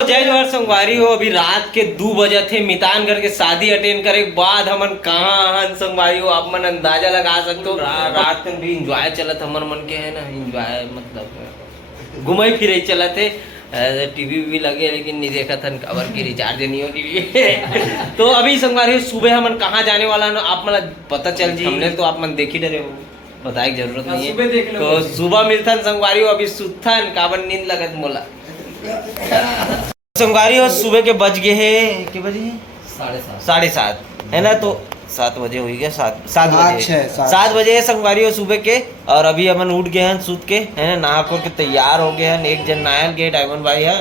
जय जोहर संगवारी हो। अभी रात के 2 बजे थे मितान करके शादी अटेंड करे के बाद हमन कहाँ हन संगवारी हो, आप मन अंदाजा लगा सकते हो। रात में भी इंजॉय चलत हमर मन के है ना, इंजॉय मतलब घुमाई फिरे चलत है। टीवी भी लगे लेकिन नहीं देखा था, कवर की रिचार्ज नहीं हो टीवी तो अभी संगवारी हो सुबह हमन कहाँ जाने वाला ना आप मन पता चल जी। हमने तो आप मन देख ही डरे हो, बताए की जरूरत नहीं है। तो सुबह मिलथन संगवारी हो, अभी सुतथन काबर नींद लगत मोला। संगवारी हो सुबह के बज गए हैं के बजे 7:30 है ना, तो 7 बजे हो गया। 7 बजे है संगवारी हो सुबह के। और अभी अपन उठ गए हैं सूत के है ना, नहा के तैयार हो गए हैं। एक जन नायन गए डायमंड भाई है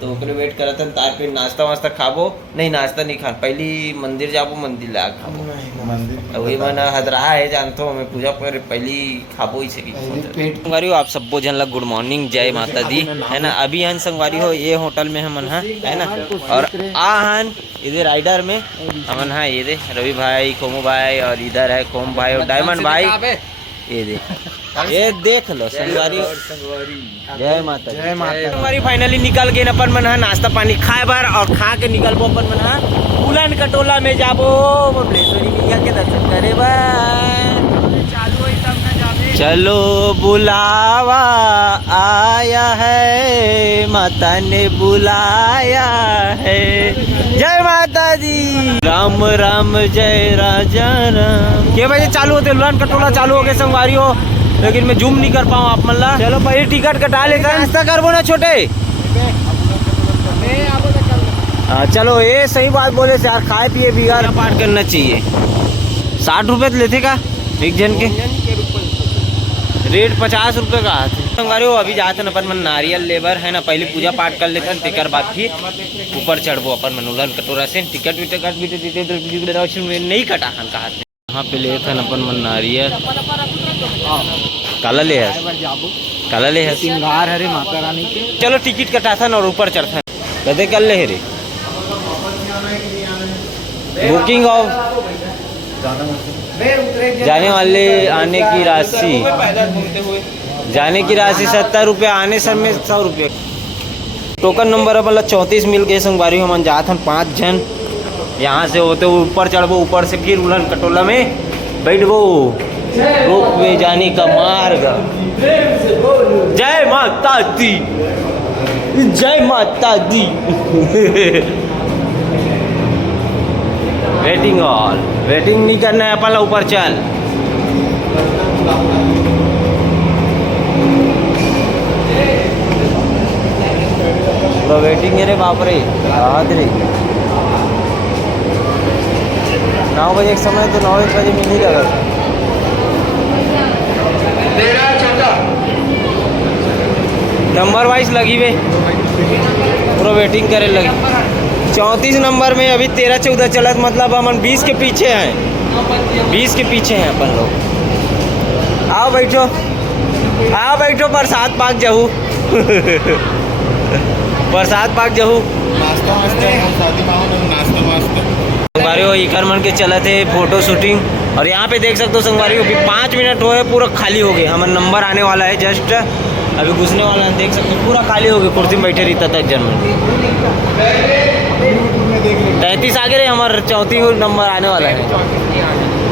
तो ओकरे वेट करत हन। तार पे नाश्ता वास्ता खाबो नहीं, नाश्ता नहीं खान, पहली मंदिर जाबो, मंदिर ला खाबो। वही मन हदरा है जानते हो, हमें पूजा पर पहली खाबो ही सकी। संगवारी हो आप सबो जन ला गुड मॉर्निंग, जय माता दी है ना। अभी हन संगवारी हो ये होटल में हमन है ना, और आहन इधर राइडर में हमन है ये दे रवि भाई, कोमो भाई, और इधर है कोम भाई और डायमंड भाई। ये देख लो संगवारी, जय माता जय माता। संगवारी फाइनली निकल गए अपन मन नाश्ता पानी खाए बार, और खा के निकलबो अपन मन उलन कटोला में जाबो बबलेश्वरी मैया के दर्शन करे बार। चलो बुलावा आया है, माता ने बुलाया है, जय माता दी। राम राम जय राजा राम। के बजे चालू होते उलन कटोला चालू हो गए संगवारी हो, लेकिन मैं जूम नहीं कर पाऊँ आप मन ला। चलो पहले टिकट कटा लेते हैं, नाश्ता करबो ना छोटे। चलो ये सही बात बोले से यार, खाए पिए भी यार पाठ करना चाहिए। 60 रुपये लेते का एक जन के, रेट 50 रुपये का आते संगवारी हो। अभी जाते न अपन मन नारियल लेबर है ना, पहले पूजा पाठ कर लेते हैं, तेकर बाद फिर ऊपर चढ़बो अपन मन उलन कटोरा से। टिकट भी नहीं कटा हन कहा यहाँ पे ले था अपन मन नारियल। काला ले काला ले सिंगार हरे माता रानी के। चलो टिकट कटाथन और ऊपर चढ़थन, कदे कर ले रे बुकिंग ऑफ जाने वाले आने की राशि, जाने की राशि 70 रुपये, आने सर में 100 रुपये। टोकन नंबर मतलब 34 मिल गए संगवारी हम जात हन 5 जन। यहाँ से होते ऊपर चढ़बो, ऊपर से फिर उलन कटोला में बैठबो, रोप वे जाने का मार्ग। जय माता दी, जय माता दी। वेटिंग ऑल, वेटिंग नहीं करना है अपन, ऊपर चल। पूरा वेटिंग है रे बाप रे, रात रे 9 बजे एक समय तो 9 बजे मिल ही जाएगा। नंबर वाइज लगी वे, पूरा वेटिंग करे लगी। 34 नंबर में अभी 13-14 चलत, मतलब हम 20 के पीछे हैं, 20 के पीछे हैं अपन लोग। आओ बैठो, आओ बैठो, प्रसाद पाक जाहू प्रसाद पाक जाहू। संगवारी हो इकर मन के चलत है फोटो शूटिंग, और यहाँ पे देख सकते हो संगवारी हो 5 मिनट हुए पूरा खाली हो गए। हमारा नंबर आने वाला है, जस्ट अभी घुसने वाला है, देख सकते हो पूरा खाली हो गया। कुर्सी में बैठे रही तक जन 33 आगे रहे, हमारा 34 नंबर आने वाला है।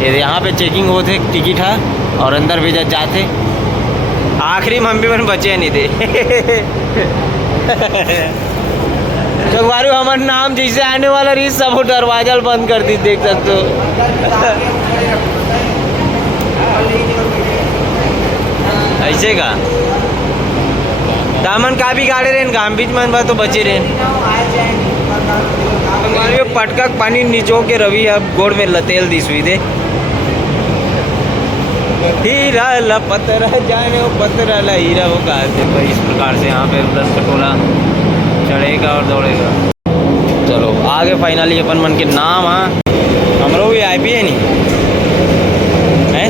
ये यहाँ पे चेकिंग होते टिकट है और अंदर भेजा जाते। आखिरी में हम भी मन बचे नहीं थे संगवारी हो हमारा नाम जैसे आने वाला रही, सब दरवाजा बंद कर दी, देख सकते हो ऐसे का दामन का भी गाड़े रहे, गाम बीच में तो बचे रहे। संगवारी हो पटका पानी नीचो के रवि अब गोड़ में लतेल दी सुई दे। हीरा ला पतरा जाने वो पतरा ला हीरा वो कहते। तो इस प्रकार से यहाँ पे उलन कटोला चढ़ेगा और दौड़ेगा। चलो आगे फाइनली अपन मन के नाम हमरो भी आई पी है नहीं है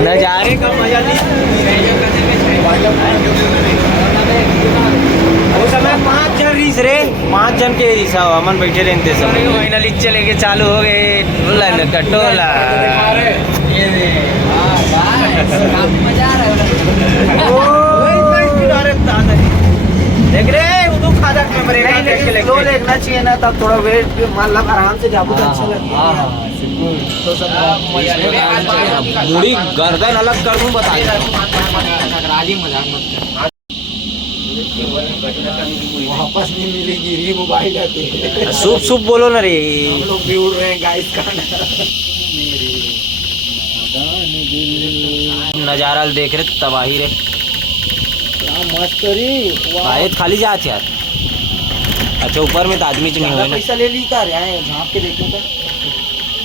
नजारे का मजा नहीं। वो समय 5 जन रीस रे, 5 जन के रिसा सामान बैठे रहते सब। फाइनली चले के चालू हो गए ढोलन कटोला। देख रहे तो खादा लेना चाहिए ना, तब थोड़ा वेट मतलब आराम से जाबू तो अच्छा लगेगा। तो सब मुड़ी गर्दन अलग कर दूं बता वापस नहीं मिलेगी री मोबाइल। सूप सूप बोलो ना रे, हम लोग भी उड़ रहे हैं गाइस का नजारा देख रहे तबाही रे मस्त री खाली जात यार। अच्छा ऊपर में तो आदमी नहीं हुए ना, पैसा ले ली का रे झाँप के देखो तो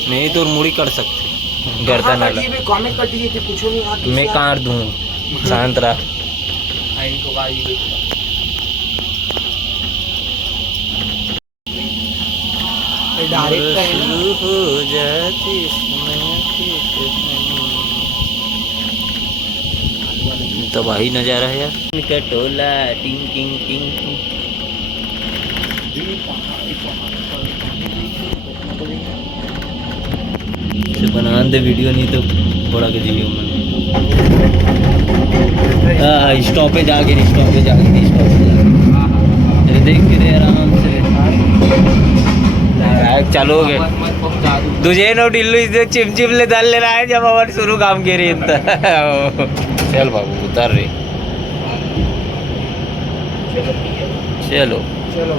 नहीं तो मुड़ी कर सकते गर्दन अलग कॉमिक कटी है कुछ नहीं मैं काट दूं शांत रहा। तबाही नजारा है यार। कटोला टिंग टिंग टिंग बना दे वीडियो नहीं तो थोड़ा के जियो मन स्टॉपेज आगे नहीं स्टॉपेज आगे नहीं स्टॉपेज देख के रे आराम से चालू हो गए तुझे नो डिल्लू इसे चिमचिम ले डाल ले रहा है जब हमारे शुरू काम के रही चल बाबू उतर रे चलो चलो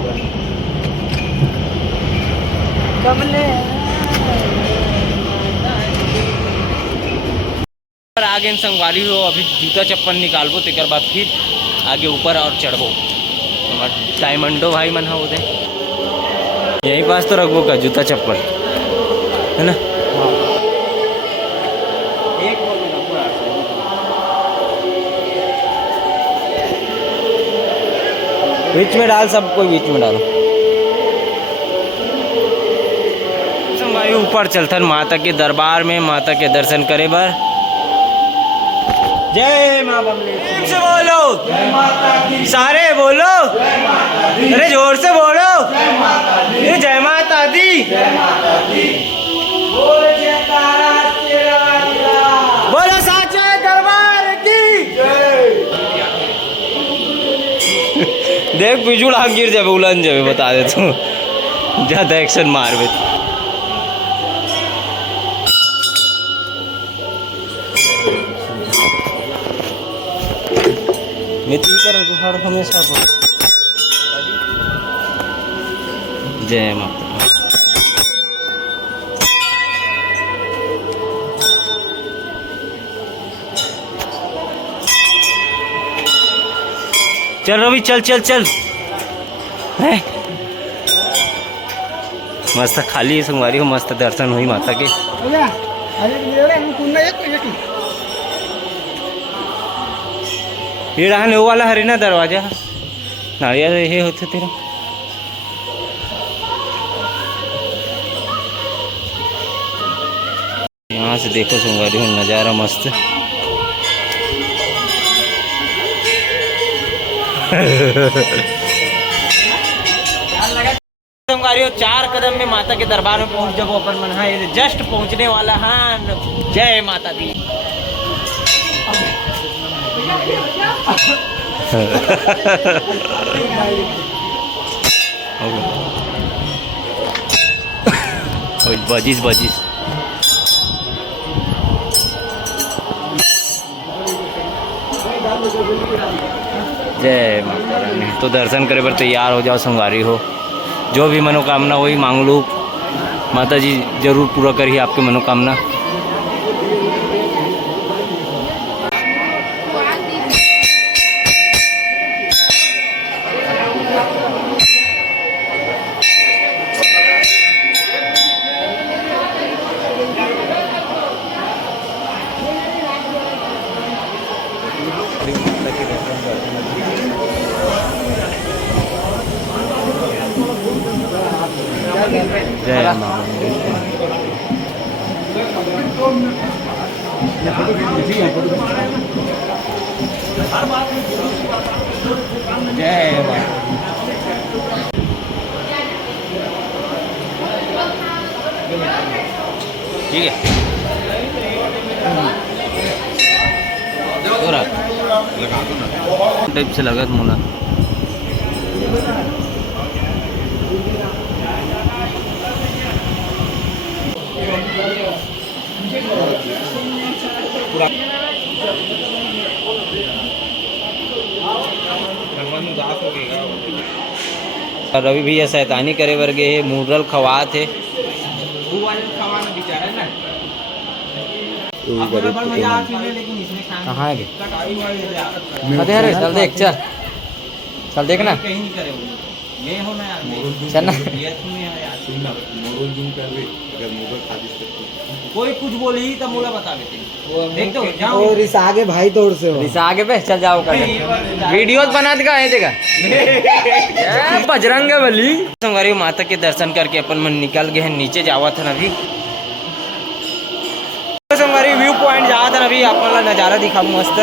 कमले आगे संगवारी हो। अभी जूता चप्पल निकालबो तेकर बाद फिर आगे ऊपर और चढ़बो। डायमंडो भाई मन हो दे यहीं पास तो रखबो का जूता चप्पल है ना। बीच में डाल सबको बीच में डालो। संगवारी ऊपर चलथन माता के दरबार में माता के दर्शन करे बर। जय माँ बमले से बोलो जय माता दी सारे बोलो अरे जोर से बोलो ये जय माता दी बोलो साचे दरबार की देख बिजुड़ आग गिर जाए उलन जाए बता दे तू ज्यादा एक्शन मार बे हर हमेशा जय माता। चल रवि चल चल चल है मस्त खाली संगवारी को मस्त दर्शन हुई माता के। ये रहा वो वाला हरिना दरवाजा नारियल ये होते तेरा यहाँ से देखो संगवारी हो नज़ारा मस्त। संगवारी 4 कदम में माता के दरबार में पहुंच जब अपन मन है जस्ट पहुंचने वाला है। जय माता दी बजिस बजिस जय माता रानी। तो दर्शन करे पर तैयार हो जाओ संगवारी हो। जो भी मनोकामना वही मांग लो माता जी जरूर पूरा करिए आपके मनोकामना। जय माँ जय माँ। ठीक है टाइप से लगा मुला रवि भैया शैतानी करे वर्गे है मूडल खवात है कहाँ है अरे चल देख चल देखना चल ना कोई कुछ बोली तो मोला बता देते रिसा आगे भाई तोड़ से हो रिसा आगे पे चल जाओ वीडियोस बना देगा ये देखा बजरंग बली संगवारी माता के दर्शन करके अपन मन निकल गए हैं नीचे जावा था अभी संगवारी व्यू पॉइंट जावा था अभी अपन ला नजारा दिखा मस्त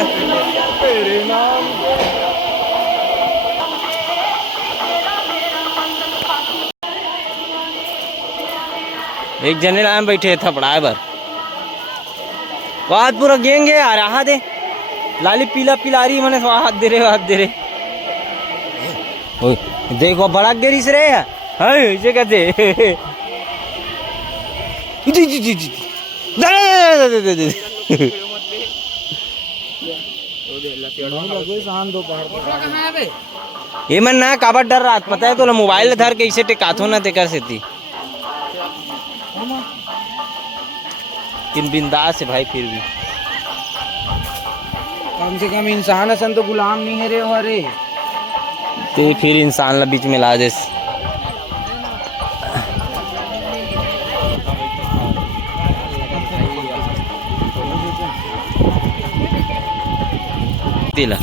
एक जने लाइन बैठे था पढ़ाए बर वाद पूरा गेंग है यार हाथ दे लाली पीला पिलारी मैंने हाथ दे रहे देखो बड़ा गेरी से रहे है कहते ये मन ना काबर डर रहा पता है तो मोबाइल धर के इसे टेकाथो ना ते कर सकती किन बिंदास है भाई फिर भी कम से कम इंसान असन तो गुलाम नहीं है रे अरे ते फिर इंसान ला बीच में ला दे दिला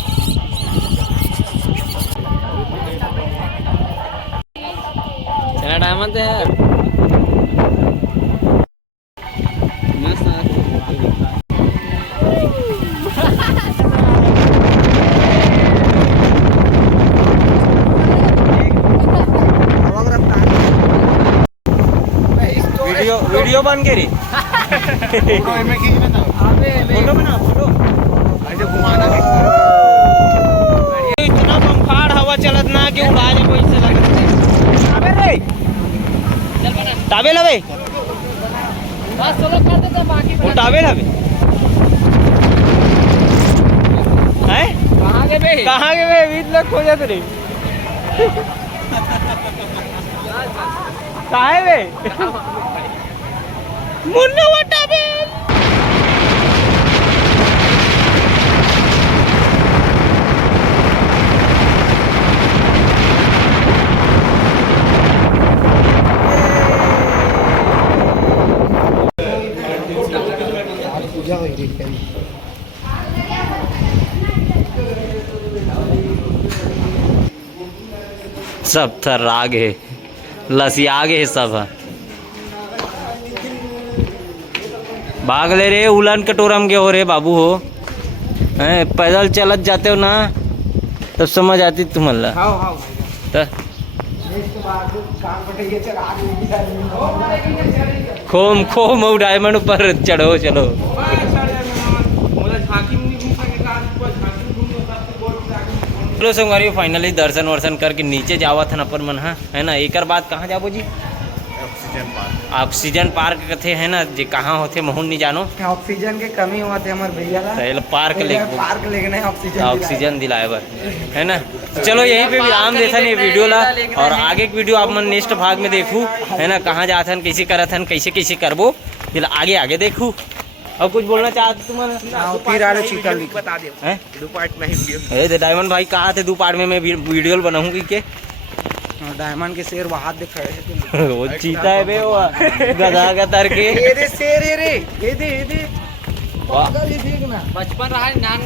चला डायमंड है यार वीडियो बन के रे फोटो बना फोटो इतना पंखाड़ हवा चलत ना कि उड़ा जे कोई से लगत रे टावे लवे बस चलो कर दे बाकी टावे लवे हैं कहां के बे 20 लाख खोजत रे काहे बे मुन्ना वटा बे सब थर राग है लसी आगे है सब भाग ले रे उलन कटोरम के हो रे बाबू हो हैं पैदल चलत जाते हो ना तब समझ आती तुम्हारा खोम खोम डायमंड ऊपर चढ़ो चलो चलो संगवारी फाइनली दर्शन वर्शन करके नीचे जावा था अपन मन है ना एक बाद कहाँ जाबो जी ऑक्सीजन पार्क कथे है ना जी कहाँ होते महून नहीं जानो ऑक्सीजन के कमी हुआ थे हमारे भैया का पार्क लेने ऑक्सीजन दिलाए बर है ना चलो यहीं पे विराम देथन ये वीडियो ला और आगे की वीडियो आप मन नेक्स्ट भाग में देखू है ना कहाँ जाथन कैसे करथन कैसे कैसे करबो फिर आगे आगे देखू और कुछ बोलना चाहते तुम्हारा बता दे 2 पार्ट में वीडियो डायमंड भाई कहा थे 2 पार्ट में मैं वीडियो बनाऊंगी के डायमंड के शेर वहां देख खड़े वो चीता है बे वो गधा का तर के ये दे शेर ये दे देखना बचपन रहा नान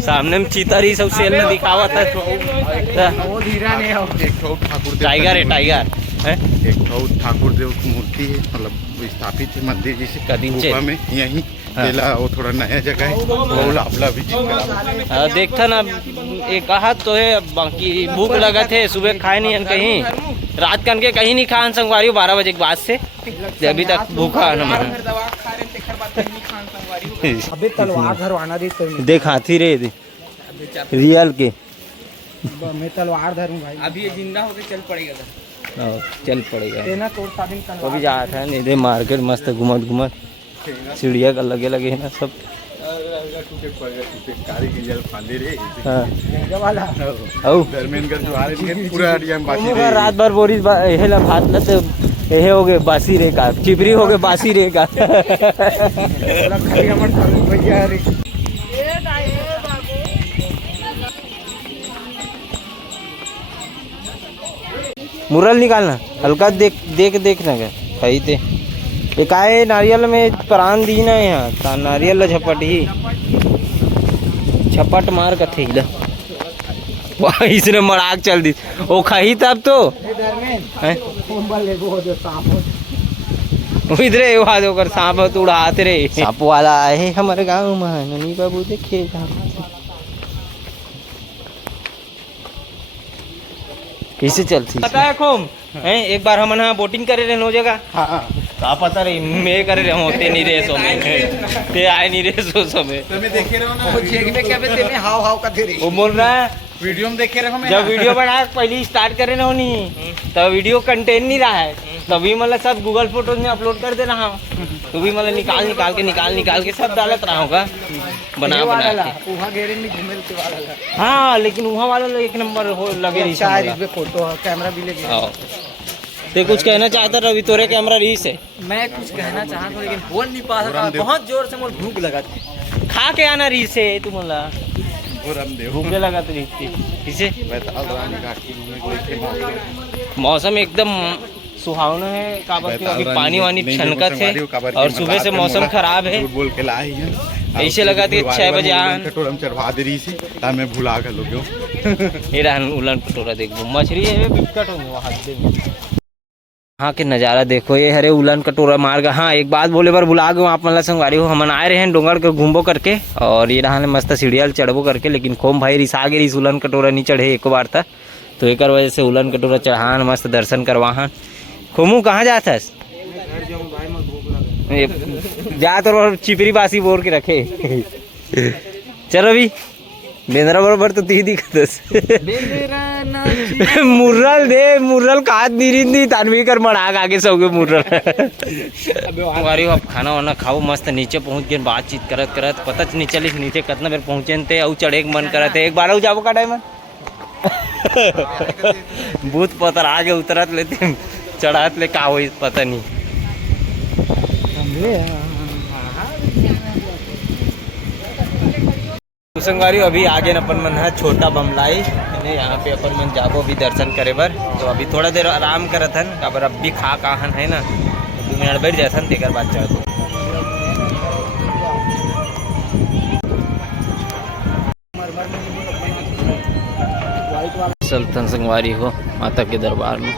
सामने में चीता रही सब सेल में दिखावा था वो धीरा नहीं हो एक ठाकुर टाइगर है टाइगर एक ठाकुर देव की मूर्ति है मतलब स्थापित है मंदिर जैसे कदीमचे में यहीं केला वो थोड़ा नया जगह है वो लाभला भी देखता ना एक कहा तो है बाकी भूख लगा थे सुबह खाए नहीं कहीं रात कन के कहीं नहीं खान संगवारी 12 बजे के बाद से अभी तक भूखा है ना अबे तलवार धरवाना दी तो देख हाथी रे रियल के मैं तलवार धरूं भाई। अभी ये जिंदा होके चल पड़ेगा चल पड़ेगा तेना तोड़ साबिन तलवार अभी जा था नहीं दे मार्केट मस्त घुमत घुमत चिड़िया का लगे लगे है ना सब रात भर बोरी हेला भात न तो ये हो गए बासी रे का चिपरी हो गए बासी रे का मुरल निकालना हल्का देख देख देखना क्या सही थे ये काहे नारियल में प्राण दी ना यहाँ नारियल झपट ही झपट मार कर थे इसने मड़ाक चल दी वो खाई तब तो इधर होकर सांप तो उड़ाते रे सांप वाला आए हमारे गाँव में ननी बाबू देखे कैसे चलती पता है खूम एक बार हम ना बोटिंग करे रहे नो जगह का पता रही मैं करे रहे होते नहीं रे सो में ते आए नहीं रे सो में तुम्हें देखे रहो ना वो चेक में क्या बेते में हाव हाव का थे रे वो बोल रहा है वीडियो में देखे रहे हो जब वीडियो बनाया पहले स्टार्ट करे ना नहीं तब वीडियो कंटेंट नहीं रहा है तभी मतलब सब गूगल फोटोज में अपलोड कर दे रहा हूँ तो भी मतलब निकाल के सब डालत रहा होगा बना के हाँ लेकिन वहाँ वाला एक नंबर हो लगे फोटो कैमरा भी लगे ते कुछ कहना चाहता रवि तोरे कैमरा रीस है मैं कुछ कहना चाहता हूँ लेकिन बोल नहीं पा रहा बहुत जोर से मुझे भूख लगा खा के आना रीस है तू मतलब भूख लगा तो इसे मौसम एकदम सुहावना है काबर के अभी पानी वानी छनकत है और सुबह से मौसम खराब है बोल के लाई है ऐसे लगा 6 बजे कटोरा में चढ़वा दे रही थी मैं भुला कर लोग ये रहन उलन कटोरा देखो मछली है बिकट होंगे वहाँ हाँ के नज़ारा देखो ये हरे उलन कटोरा मार गया। हाँ एक बात बोले बार बुला गए आप मतलब संगवारी हो हम आए रहे हैं डोंगर के घूमबो करके और ये रहा मस्त सीढ़ियाल चढ़बो करके लेकिन खोम भाई रिसा गे रिस उलन कटोरा नहीं चढ़े एक बार तक तो एक वजह से उलन कटोरा चढ़ान मस्त दर्शन करवाहन। खोमू कहाँ जाता है जा तो चिपरी बासी बोर के रखे चलो अभी बेंद्रा बरोबर तो ती दिखत मुर्रल काट दी तानवी कर मड़ाक आगे सबके मुर्रल हमारी अब खाना वाना खाओ मस्त नीचे पहुंच गए बातचीत करत करत पता नहीं चली नीचे कितना बेर पहुंचे थे और चढ़े के मन करत है एक बार जाबो का टाइम भूत पतर आगे उतरत लेते चढ़ात ले का हो पता नहीं संगवारी अभी आगे अपन मन है छोटा बमलाई यहाँ पे अपन मन जाबो अभी दर्शन करे बर तो अभी थोड़ा देर आराम करत हन काबर अब भी खा काहन है ना 2 मिनट बैठ जाथन तेकर बाद चढ़ सल्तन संगवारी हो माता के दरबार में